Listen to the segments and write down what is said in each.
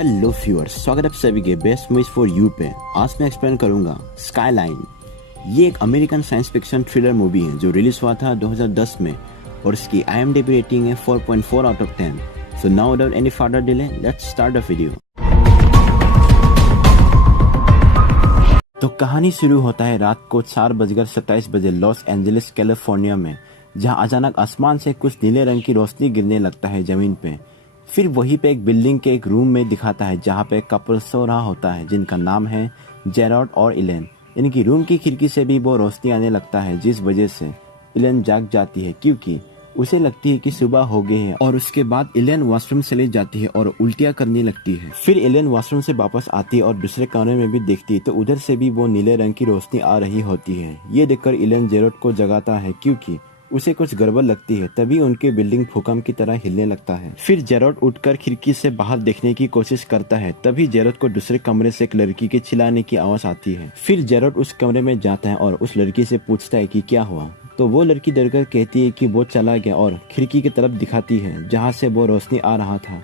Hello viewers, स्वागत है आप सभी के बेस्ट मूवीज फॉर यू पे। आज मैं एक्सप्लेन करूंगा स्काईलाइन। ये एक American science fiction thriller movie है जो रिलीज हुआ था 2010 में और इसकी IMDb रेटिंग है 4.4 out of 10। So now without any further delay let's start the video. तो कहानी शुरू होता है रात को 4:27 बजे लॉस एंजलिस कैलिफोर्निया में, जहां अचानक आसमान से कुछ नीले रंग की रोशनी गिरने लगता है जमीन पे। फिर वहीं पे एक बिल्डिंग के एक रूम में दिखाता है जहां पे एक कपल सो रहा होता है जिनका नाम है जेरॉड और इलेन। इनकी रूम की खिड़की से भी वो रोशनी आने लगता है, जिस वजह से इलेन जाग जाती है क्योंकि उसे लगती है कि सुबह हो गई है। और उसके बाद इलेन वॉशरूम चली जाती है और उल्टियाँ करने लगती है। फिर इलेन वॉशरूम से वापस आती है और दूसरे कमरे में भी देखती है तो उधर से भी वो नीले रंग की रोशनी आ रही होती है। ये देखकर इलेन जेरॉड को जगाता है क्योंकि उसे कुछ गड़बड़ लगती है। तभी उनके बिल्डिंग भूकंप की तरह हिलने लगता है। फिर जेरॉड उठकर खिड़की से बाहर देखने की कोशिश करता है। तभी जेरॉड को दूसरे कमरे से एक लड़की के चिल्लाने की आवाज आती है। फिर जेरॉड उस कमरे में जाता है और उस लड़की से पूछता है कि क्या हुआ। तो वो लड़की डरकर कहती है कि वो चला गया और खिड़की की तरफ दिखाती है जहाँ से वो रोशनी आ रहा था।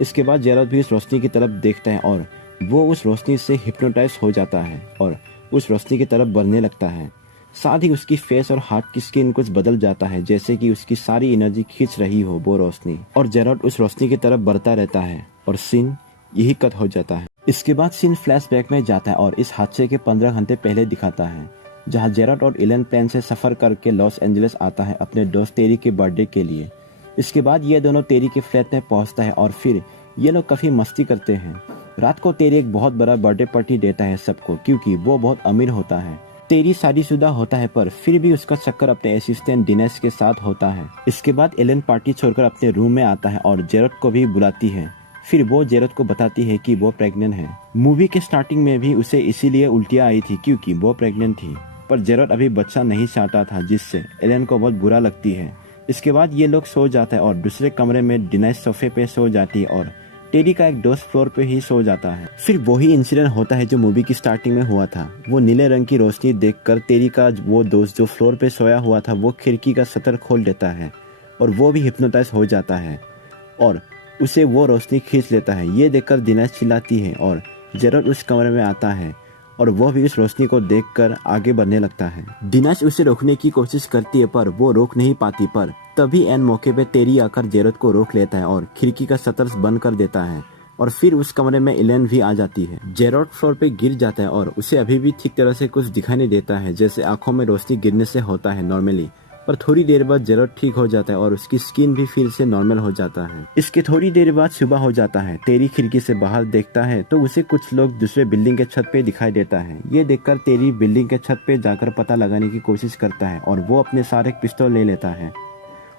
इसके बाद जेरॉड भी उस रोशनी की तरफ देखता है और वो उस रोशनी से हिप्नोटाइज हो जाता है और उस रोशनी की तरफ बढ़ने लगता है। साथ ही उसकी फेस और हाथ की स्किन कुछ बदल जाता है, जैसे कि उसकी सारी एनर्जी खींच रही हो वो रोशनी। और जेरॉड उस रोशनी की तरफ बढ़ता रहता है और सीन यही कट हो जाता है। इसके बाद सीन फ्लैशबैक में जाता है और इस हादसे के 15 घंटे पहले दिखाता है, जहां जेरॉड और इलेन प्लेन से सफर करके लॉस एंजलिस आता है अपने दोस्त टेरी के बर्थडे के लिए। इसके बाद ये दोनों टेरी के फ्लैट में पहुंचता है और फिर ये लोग काफी मस्ती करते हैं। रात को टेरी एक बहुत बड़ा बर्थडे पार्टी देता है सबको क्योंकि वो बहुत अमीर होता है। टेरी शादीशुदा होता है पर फिर भी उसका चक्कर अपने असिस्टेंट दिनेश के साथ होता है। इसके बाद एलेन पार्टी छोड़कर अपने रूम में आता है और जेरॉड को भी बुलाती है। फिर वो जेरॉड को बताती है कि वो प्रेग्नेंट है। मूवी के स्टार्टिंग में भी उसे इसीलिए उल्टियाँ आई थी क्योंकि वो प्रेग्नेंट थी, पर जेरॉड अभी बच्चा नहीं चाहता था, जिससे एलेन को बहुत बुरा लगती है। इसके बाद ये लोग सो जाता है और दूसरे कमरे में दिनेश सोफे पे सो जाती है और टेरी का एक दोस्त फ्लोर पे ही सो जाता है। फिर वही इंसिडेंट होता है जो मूवी की स्टार्टिंग में हुआ था। वो नीले रंग की रोशनी देखकर टेरी का वो दोस्त जो फ्लोर पे सोया हुआ था वो खिड़की का शटर खोल देता है और वो भी हिप्नोटाइज हो जाता है और उसे वो रोशनी खींच लेता है। ये देखकर दिनेश चिल्लाती है और जेरॉड उस कमरे में आता है और वो भी उस रोशनी को देखकर आगे बढ़ने लगता है। दिनेश उसे रोकने की कोशिश करती है पर वो रोक नहीं पाती। पर तभी एन मौके पे टेरी आकर जेरॉड को रोक लेता है और खिड़की का शटर बंद कर देता है और फिर उस कमरे में इलेन भी आ जाती है। जेरॉड फ्लोर पे गिर जाता है और उसे अभी भी ठीक तरह से कुछ दिखाई नहीं देता है, जैसे आंखों में रोशनी गिरने से होता है नॉर्मली। पर थोड़ी देर बाद जेरॉड ठीक हो जाता है और उसकी स्किन भी फिर से नॉर्मल हो जाता है। इसके थोड़ी देर बाद सुबह हो जाता है। टेरी खिड़की से बाहर देखता है तो उसे कुछ लोग दूसरे बिल्डिंग के छत पे दिखाई देता है। ये देखकर टेरी बिल्डिंग के छत पे जाकर पता लगाने की कोशिश करता है और वो अपने साथ एक पिस्तौल ले लेता है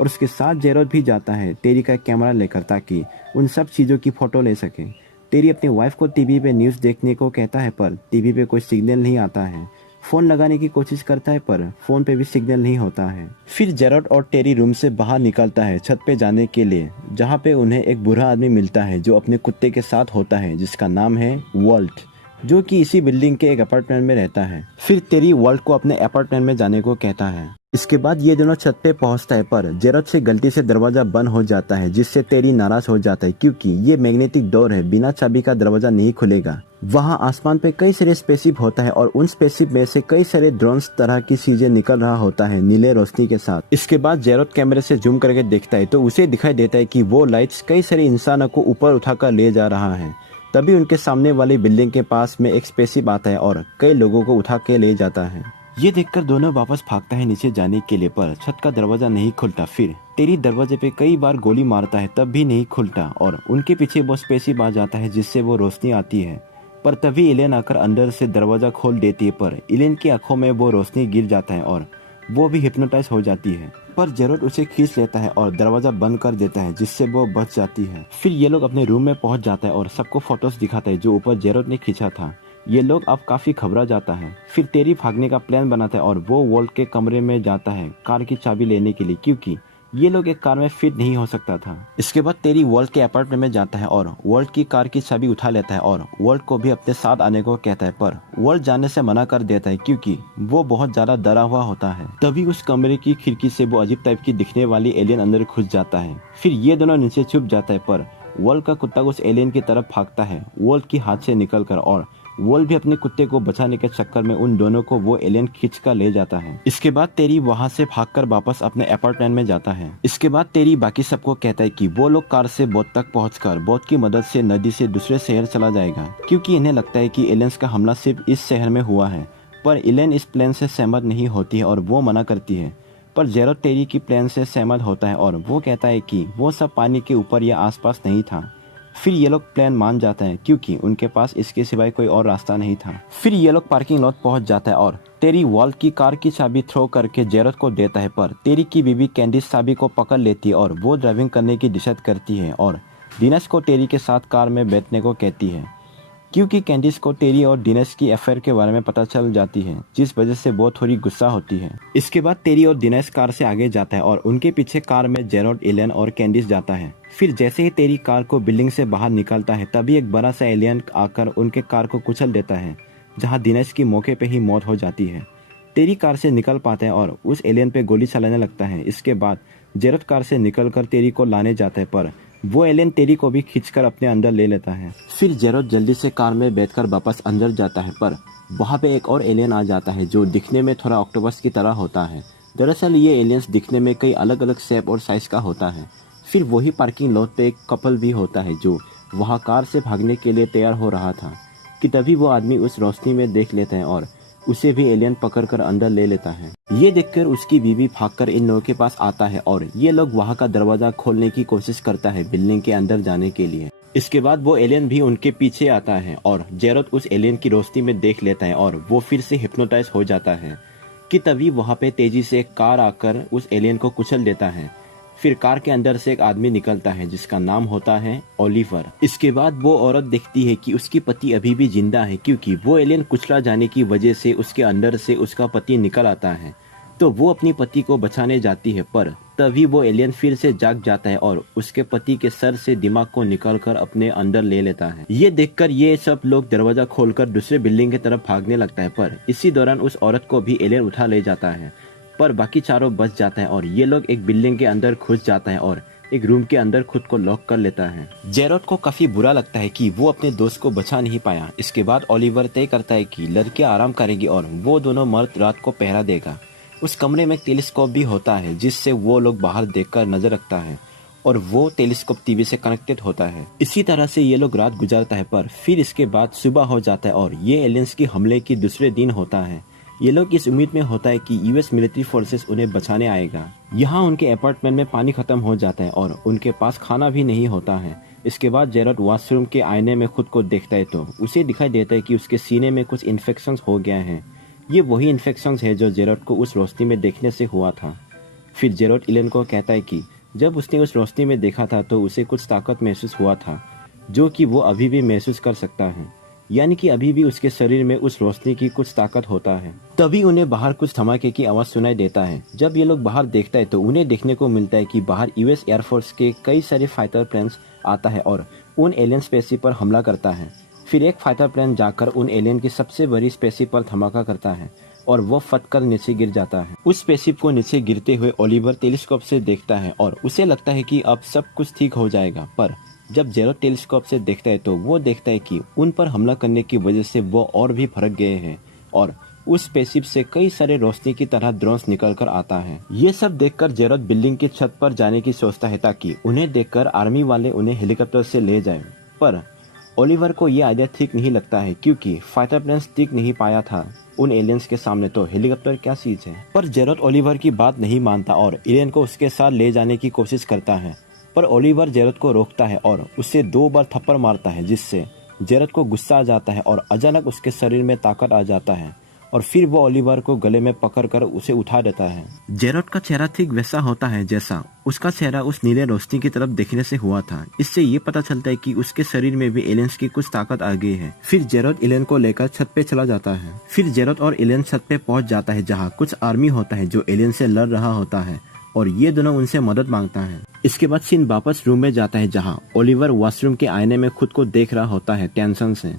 और उसके साथ जेरॉड भी जाता है टेरी का कैमरा लेकर, ताकि उन सब चीज़ों की फोटो ले सके। टेरी अपनी वाइफ को टीवी पे न्यूज़ देखने को कहता है पर टीवी पे कोई सिग्नल नहीं आता है। फोन लगाने की कोशिश करता है पर फोन पे भी सिग्नल नहीं होता है। फिर जेरॉड और टेरी रूम से बाहर निकलता है छत पे जाने के लिए, जहाँ पे उन्हें एक बूढ़ा आदमी मिलता है जो अपने कुत्ते के साथ होता है, जिसका नाम है वॉल्ट, जो कि इसी बिल्डिंग के एक अपार्टमेंट में रहता है। फिर टेरी वॉल्ट को अपने अपार्टमेंट में जाने को कहता है। इसके बाद ये दोनों छत पे पहुंचता है पर जेरॉड से गलती से दरवाजा बंद हो जाता है, जिससे टेरी नाराज हो जाता है क्योंकि ये मैग्नेटिक डोर है, बिना चाबी का दरवाजा नहीं खुलेगा। वहाँ आसमान पे कई सारे स्पेसशिप होता है और उन स्पेसशिप में से कई सारे ड्रोन्स तरह की चीजें निकल रहा होता है नीले रोशनी के साथ। इसके बाद जेरॉड कैमरे से जूम करके देखता है तो उसे दिखाई देता है कि वो लाइट्स कई सारे इंसानों को ऊपर उठाकर ले जा रहा है। तभी उनके सामने वाली बिल्डिंग के पास में एक स्पेसशिप आता है और कई लोगों को उठा के ले जाता है। ये देखकर दोनों वापस भागता है नीचे जाने के लिए, पर छत का दरवाजा नहीं खुलता। फिर टेरी दरवाजे पे कई बार गोली मारता है तब भी नहीं खुलता और उनके पीछे वो स्पेसशिप आ जाता है जिससे वो रोशनी आती है। पर तभी इलेन आकर अंदर से दरवाजा खोल देती है, पर इलेन की आंखों में वो रोशनी गिर जाता है और वो भी हिप्नोटाइज हो जाती है। पर जेरॉड उसे खींच लेता है और दरवाजा बंद कर देता है, जिससे वो बच जाती है। फिर ये लोग अपने रूम में पहुंच जाता है और सबको फोटोज दिखाता है जो ऊपर जेरॉड ने खींचा था। ये लोग अब काफी घबरा जाता है। फिर टेरी भागने का प्लान बनाता है और वो वॉल्ट के कमरे में जाता है कार की चाबी लेने के लिए, क्योंकि ये लोग एक कार में फिट नहीं हो सकता था। इसके बाद टेरी वॉल्ट के अपार्टमेंट में जाता है और वॉल्ट की कार की चाबी उठा लेता है और वॉल्ट को भी अपने साथ आने को कहता है, पर वॉल्ट जाने से मना कर देता है क्योंकि वो बहुत ज्यादा डरा हुआ होता है। तभी उस कमरे की खिड़की से वो अजीब टाइप की दिखने वाली एलियन अंदर घुस जाता है। फिर ये दोनों नीचे छुप जाता है, पर वॉल का कुत्ता उस एलियन की तरफ भागता है वॉल की हाथ से निकलकर, और वॉल भी अपने कुत्ते को बचाने के चक्कर में उन दोनों को वो एलियन खींच कर ले जाता है। इसके बाद टेरी वहाँ से भागकर वापस अपने अपार्टमेंट में जाता है। इसके बाद टेरी बाकी सबको कहता है कि वो लोग कार से बोट तक पहुंचकर बोट की मदद से नदी से दूसरे शहर चला जाएगा, क्योंकि इन्हें लगता है कि एलियंस का हमला सिर्फ इस शहर में हुआ है। पर एलियन इस प्लान से सहमत नहीं होती है और वो मना करती है। पर जेरोड टेरी की प्लान से सहमत होता है और वो कहता है कि वो सब पानी के ऊपर या आसपास नहीं था। फिर ये लोग प्लान मान जाता है क्योंकि उनके पास इसके सिवाय कोई और रास्ता नहीं था। फिर ये लोग पार्किंग लॉट पहुंच जाता है और टेरी वॉल की कार की चाबी थ्रो करके जेरोड को देता है, पर टेरी की बीवी कैंडिस चाबी को पकड़ लेती है और वो ड्राइविंग करने की डिसाइड करती है और डिनेश को टेरी के साथ कार में बैठने को कहती है, क्योंकि कैंडिस को टेरी और डिनेश की अफेयर के बारे में पता चल जाती है, जिस वजह से वो थोड़ी गुस्सा होती है। इसके बाद टेरी और डिनेश कार से आगे जाता है और उनके पीछे कार में जेरोड, एलियन और कैंडिस जाता है। फिर जैसे ही टेरी कार को बिल्डिंग से बाहर निकलता है तभी एक बड़ा सा एलियन आकर उनके कार को कुचल देता है, जहाँ डिनेश की मौके पे ही मौत हो जाती है। टेरी कार से निकल पाता है और उस एलियन पे गोली चलाने लगता है। इसके बाद जेरोड कार से निकलकर टेरी को लाने जाता है, पर वो एलियन टेरी को भी खींचकर अपने अंदर ले लेता है। फिर जेरोड जल्दी से कार में बैठकर वापस अंदर जाता है, पर वहाँ पे एक और एलियन आ जाता है जो दिखने में थोड़ा ऑक्टोपस की तरह होता है। दरअसल ये एलियंस दिखने में कई अलग अलग शेप और साइज का होता है। फिर वही पार्किंग लॉट पे एक कपल भी होता है जो वहाँ कार से भागने के लिए तैयार हो रहा था कि तभी वो आदमी उस रोशनी में देख लेता है और उसे भी एलियन पकड़कर अंदर ले लेता है। ये देखकर उसकी बीवी भागकर इन लोगों के पास आता है और ये लोग वहाँ का दरवाजा खोलने की कोशिश करता है बिल्डिंग के अंदर जाने के लिए। इसके बाद वो एलियन भी उनके पीछे आता है और जेरोड उस एलियन की रोशनी में देख लेता है और वो फिर से हिप्नोटाइज हो जाता है कि तभी वहाँ पे तेजी से एक कार आकर उस एलियन को कुचल देता है। फिर कार के अंदर से एक आदमी निकलता है जिसका नाम होता है ओलिवर। इसके बाद वो औरत देखती है कि उसकी पति अभी भी जिंदा है, क्योंकि वो एलियन कुचला जाने की वजह से उसके अंदर से उसका पति निकल आता है। तो वो अपनी पति को बचाने जाती है, पर तभी वो एलियन फिर से जाग जाता है और उसके पति के सर से दिमाग को निकालकर अपने अंदर ले लेता है। ये देखकर ये सब लोग दरवाजा खोलकर दूसरे बिल्डिंग की तरफ भागने लगता है, पर इसी दौरान उस औरत को भी एलियन उठा ले जाता है। पर बाकी चारों बच जाता है और ये लोग एक बिल्डिंग के अंदर घुस जाता है और एक रूम के अंदर खुद को लॉक कर लेता है। जेरोड को काफी बुरा लगता है कि वो अपने दोस्त को बचा नहीं पाया। इसके बाद ओलिवर तय करता है कि लड़कियां आराम करेगी और वो दोनों मर्द रात को पहरा देगा। उस कमरे में टेलीस्कोप भी होता है जिससे वो लोग बाहर देखकर नजर रखता है और वो टेलीस्कोप टीवी से कनेक्टेड होता है। इसी तरह से ये लोग रात गुजारता है, पर फिर इसके बाद सुबह हो जाता है और ये एलियंस की हमले की दूसरे दिन होता है। ये लोग इस उम्मीद में होता है कि यूएस मिलिट्री फोर्सेस उन्हें बचाने आएगा। यहाँ उनके अपार्टमेंट में पानी खत्म हो जाता है और उनके पास खाना भी नहीं होता है। इसके बाद जेरोड वॉशरूम के आईने में खुद को देखता है तो उसे दिखाई देता है कि उसके सीने में कुछ इन्फेक्शंस हो गया है। ये वही इन्फेक्शंस है जो जेरोड को उस रोशनी में देखने से हुआ था। फिर जेरोड एलियन को कहता है कि जब उसने उस रोशनी में देखा था तो उसे कुछ ताकत महसूस हुआ था, जो कि वो अभी भी महसूस कर सकता है, यानी कि अभी भी उसके शरीर में उस रोशनी की कुछ ताकत होता है। तभी उन्हें बाहर कुछ धमाके की आवाज सुनाई देता है। जब ये लोग बाहर देखता है तो उन्हें देखने को मिलता है कि बाहर यूएस एयरफोर्स के कई सारे फाइटर प्लेन्स आता है और उन एलियन स्पेसशिप पर हमला करता है। फिर एक फाइटर प्लेन जाकर उन एलियन की सबसे बड़ी स्पेसशिप पर धमाका करता है और वो फटकर नीचे गिर जाता है। उस स्पेसशिप को नीचे गिरते हुए ओलिवर टेलीस्कोप से देखता है और उसे लगता है कि अब सब कुछ ठीक हो जाएगा, पर जब जेरोड टेलीस्कोप से देखता है तो वो देखता है कि उन पर हमला करने की वजह से वो और भी भड़क गए हैं और उस स्पेसशिप से कई सारे रोशनी की तरह ड्रोन्स निकल कर आता है। ये सब देखकर जेरोड बिल्डिंग की छत पर जाने की सोचता है ताकि उन्हें देखकर आर्मी वाले उन्हें हेलीकॉप्टर से ले जाएं। पर ओलिवर को ये आइडिया ठीक नहीं लगता है, क्योंकि फाइटर प्लेन टिक नहीं पाया था उन एलियंस के सामने, तो हेलीकॉप्टर क्या चीज है। पर जेरोड ओलिवर की बात नहीं मानता और एलियन को उसके साथ ले जाने की कोशिश करता है, पर ओलिवर जेरोड को रोकता है और उसे 2 बार थप्पड़ मारता है, जिससे जेरोड को गुस्सा आ जाता है और अचानक उसके शरीर में ताकत आ जाता है और फिर वो ओलिवर को गले में पकड़कर उसे उठा देता है। जेरोड का चेहरा ठीक वैसा होता है जैसा उसका चेहरा उस नीले रोशनी की तरफ देखने से हुआ था। इससे ये पता चलता है कि उसके शरीर में भी एलियंस की कुछ ताकत आ गई है। फिर जेरोड एलियन को लेकर छत पे चला जाता है। फिर जेरोड और एलियन छत पे पहुंच जाता है जहाँ कुछ आर्मी होता है जो एलियन से लड़ रहा होता है और ये दोनों उनसे मदद मांगता है। इसके बाद सीन वापस रूम में जाता है जहाँ ओलिवर वॉशरूम के आईने में खुद को देख रहा होता है टेंशन से,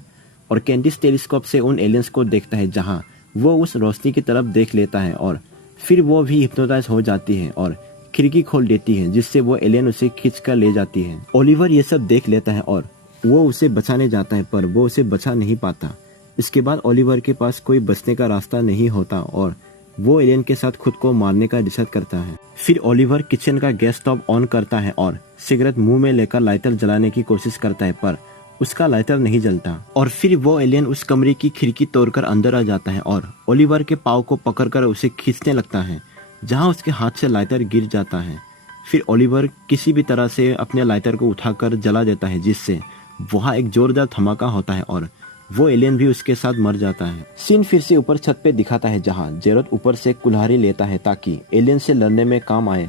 और कैंडिस टेलीस्कोप से उन एलियंस को देखता है जहाँ वो उस रोशनी की तरफ देख लेता है और फिर वो भी हिप्नोटाइज हो जाती है और खिड़की खोल देती है जिससे वो एलियन उसे खींच कर ले जाती है। ओलिवर ये सब देख लेता है और वो उसे बचाने जाता है पर वो उसे बचा नहीं पाता। इसके बाद ओलिवर के पास कोई बचने का रास्ता नहीं होता और वो एलियन के साथ खुद को मारने का डिसाइड करता है। फिर ओलिवर किचन का गैस स्टोव ऑन करता है और सिगरेट मुंह में लेकर लाइटर जलाने की कोशिश करता है पर उसका लाइटर नहीं जलता। और फिर वो एलियन उस कमरे की खिड़की तोड़कर अंदर आ जाता है और ओलिवर के पाँव को पकड़कर उसे खींचने लगता है, जहां उसके हाथ से लाइटर गिर जाता है। फिर ओलिवर किसी भी तरह से अपने लाइटर को उठाकर जला देता है जिससे वहाँ एक जोरदार धमाका होता है और वो एलियन भी उसके साथ मर जाता है। सीन फिर से ऊपर छत पे दिखाता है जहाँ जेरोड ऊपर से कुल्हाड़ी लेता है ताकि एलियन से लड़ने में काम आए।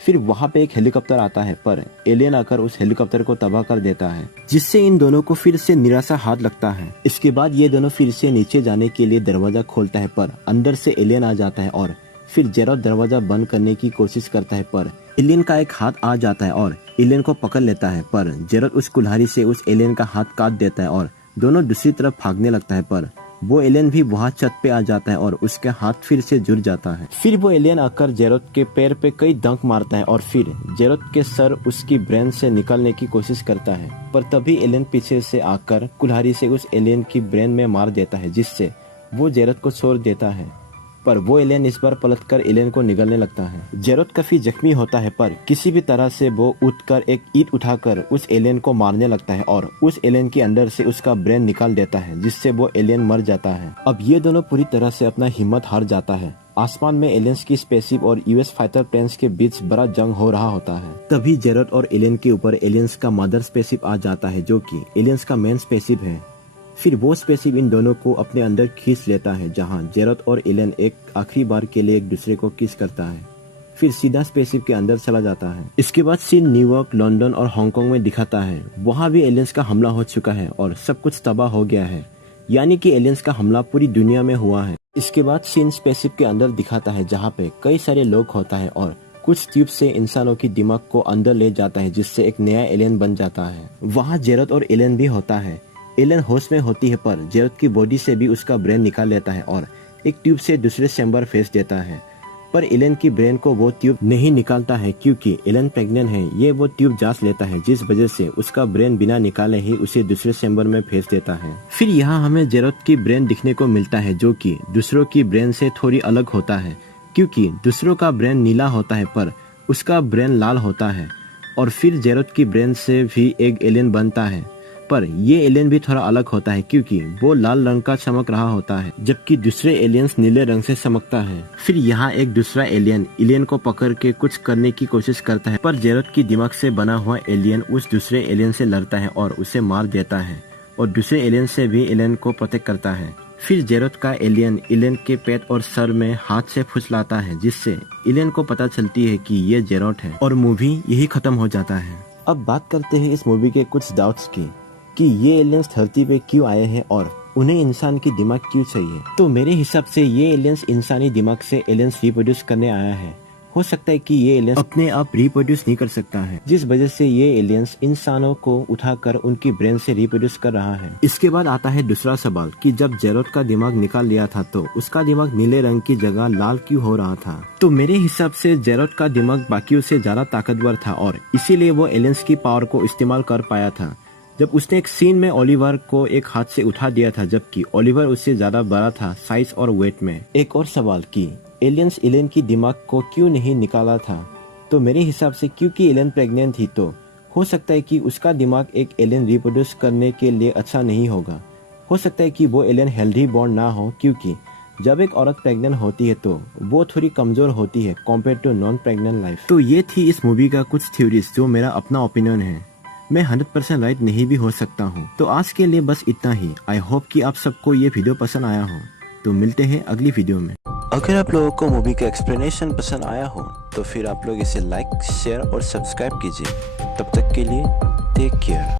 फिर वहाँ पे एक हेलीकॉप्टर आता है पर एलियन आकर उस हेलीकॉप्टर को तबाह कर देता है जिससे इन दोनों को फिर से निराशा हाथ लगता है। इसके बाद ये दोनों फिर से नीचे जाने के लिए दरवाजा खोलता है पर अंदर से एलियन आ जाता है और फिर जेरोड दरवाजा बंद करने की कोशिश करता है पर एलियन का एक हाथ आ जाता है और एलियन को पकड़ लेता है पर जेरोड उस कुल्हाड़ी से उस एलियन का हाथ काट देता है और दोनों दूसरी तरफ भागने लगता है पर वो एलियन भी वहाँ छत पे आ जाता है और उसके हाथ फिर से जुड़ जाता है। फिर वो एलियन आकर जेरोड के पैर पे कई दंक मारता है और फिर जेरोड के सर उसकी ब्रेन से निकालने की कोशिश करता है पर तभी एलियन पीछे से आकर कुल्हाड़ी से उस एलियन की ब्रेन में मार देता है जिससे वो जेरोड को छोड़ देता है। पर वो एलियन इस बार पलटकर एलियन को निगलने लगता है। जेरोड काफी जख्मी होता है पर किसी भी तरह से वो उठकर एक ईंट उठाकर उस एलियन को मारने लगता है और उस एलियन के अंदर से उसका ब्रेन निकाल देता है जिससे वो एलियन मर जाता है। अब ये दोनों पूरी तरह से अपना हिम्मत हार जाता है। आसमान में एलियंस की स्पेसशिप और यूएस फाइटर प्लेन्स के बीच बड़ा जंग हो रहा होता है। तभी जेरोड और एलियन के ऊपर एलियंस का मदर स्पेसशिप आ जाता है जो कि एलियंस का मेन स्पेसशिप है। फिर वो स्पेसशिप इन दोनों को अपने अंदर खींच लेता है जहां जेरोड और एलियन एक आखिरी बार के लिए एक दूसरे को किस करता है फिर सीधा स्पेसशिप के अंदर चला जाता है। इसके बाद सीन न्यूयॉर्क, लंदन और हांगकांग में दिखाता है। वहां भी एलियंस का हमला हो चुका है और सब कुछ तबाह हो गया है, यानी कि एलियंस का हमला पूरी दुनिया में हुआ है। इसके बाद सीन स्पेसशिप के अंदर दिखाता है जहाँ पे कई सारे लोग होता है और कुछ ट्यूब से इंसानों की दिमाग को अंदर ले जाता है जिससे एक नया एलियन बन जाता है। वहाँ जेरोड और एलियन भी होता है। एलियन होश में होती है पर जेरोड की बॉडी से भी उसका ब्रेन निकाल लेता है और एक ट्यूब से दूसरे चैम्बर भेज देता है। पर एलियन की ब्रेन को वो ट्यूब नहीं निकालता है क्योंकि एलियन प्रेग्नेंट है। ये वो ट्यूब जांच लेता है जिस वजह से उसका ब्रेन बिना निकाले ही उसे दूसरे चैम्बर में भेज देता है। फिर यहाँ हमें जेरोड की ब्रेन दिखने को मिलता है जो कि दूसरों की ब्रेन से थोड़ी अलग होता है क्योंकि दूसरों का ब्रेन नीला होता है पर उसका ब्रेन लाल होता है। और फिर जेरोड की ब्रेन से भी एक एलियन बनता है पर ये एलियन भी थोड़ा अलग होता है क्योंकि वो लाल रंग का चमक रहा होता है जबकि दूसरे एलियंस नीले रंग से चमकता है। फिर यहाँ एक दूसरा एलियन को पकड़ के कुछ करने की कोशिश करता है पर जेरोड की दिमाग से बना हुआ एलियन उस दूसरे एलियन से लड़ता है और उसे मार देता है और दूसरे एलियन से भी एलियन को प्रोटेक्ट करता है। फिर जेरोड का एलियन के पेट और सर में हाथ से फुसलाता है जिससे एलियन को पता चलती है कि ये जेरोड है और मूवी यही खत्म हो जाता है। अब बात करते हैं इस मूवी के कुछ डाउट्स की कि ये एलियंस धरती पे क्यों आए हैं और उन्हें इंसान की दिमाग क्यों चाहिए। तो मेरे हिसाब से ये एलियंस इंसानी दिमाग से एलियंस रिप्रोड्यूस करने आया है। हो सकता है कि ये एलियंस अपने आप रिप्रोड्यूस नहीं कर सकता है जिस वजह से ये एलियंस इंसानों को उठाकर उनकी ब्रेन से रिप्रोड्यूस कर रहा है। इसके बाद आता है दूसरा सवाल कि जब जेरोड का दिमाग निकाल लिया था तो उसका दिमाग नीले रंग की जगह लाल क्यों हो रहा था। तो मेरे हिसाब से जेरोड का दिमाग बाकियों से ज्यादा ताकतवर था और इसीलिए वो एलियंस की पावर को इस्तेमाल कर पाया था। जब उसने एक सीन में ओलिवर को एक हाथ से उठा दिया था जबकि ओलिवर उससे ज्यादा बड़ा था साइज और वेट में। एक और सवाल कि एलियंस एलियन की दिमाग को क्यों नहीं निकाला था। तो मेरे हिसाब से क्योंकि एलियन प्रेग्नेंट थी तो हो सकता है कि उसका दिमाग एक एलियन रिप्रोड्यूस करने के लिए अच्छा नहीं होगा। हो सकता है कि वो एलियन हेल्दी बॉर्न ना हो क्योंकि जब एक औरत प्रेग्नेंट होती है तो वो थोड़ी कमजोर होती है compare to non pregnant life. तो ये थी इस मूवी का कुछ थ्योरीज जो मेरा अपना ओपिनियन है। मैं 100% राइट नहीं भी हो सकता हूँ। तो आज के लिए बस इतना ही। आई होप कि आप सबको ये वीडियो पसंद आया हो। तो मिलते हैं अगली वीडियो में। अगर आप लोगों को मूवी का एक्सप्लेनेशन पसंद आया हो तो फिर आप लोग इसे लाइक, शेयर और सब्सक्राइब कीजिए। तब तक के लिए टेक केयर।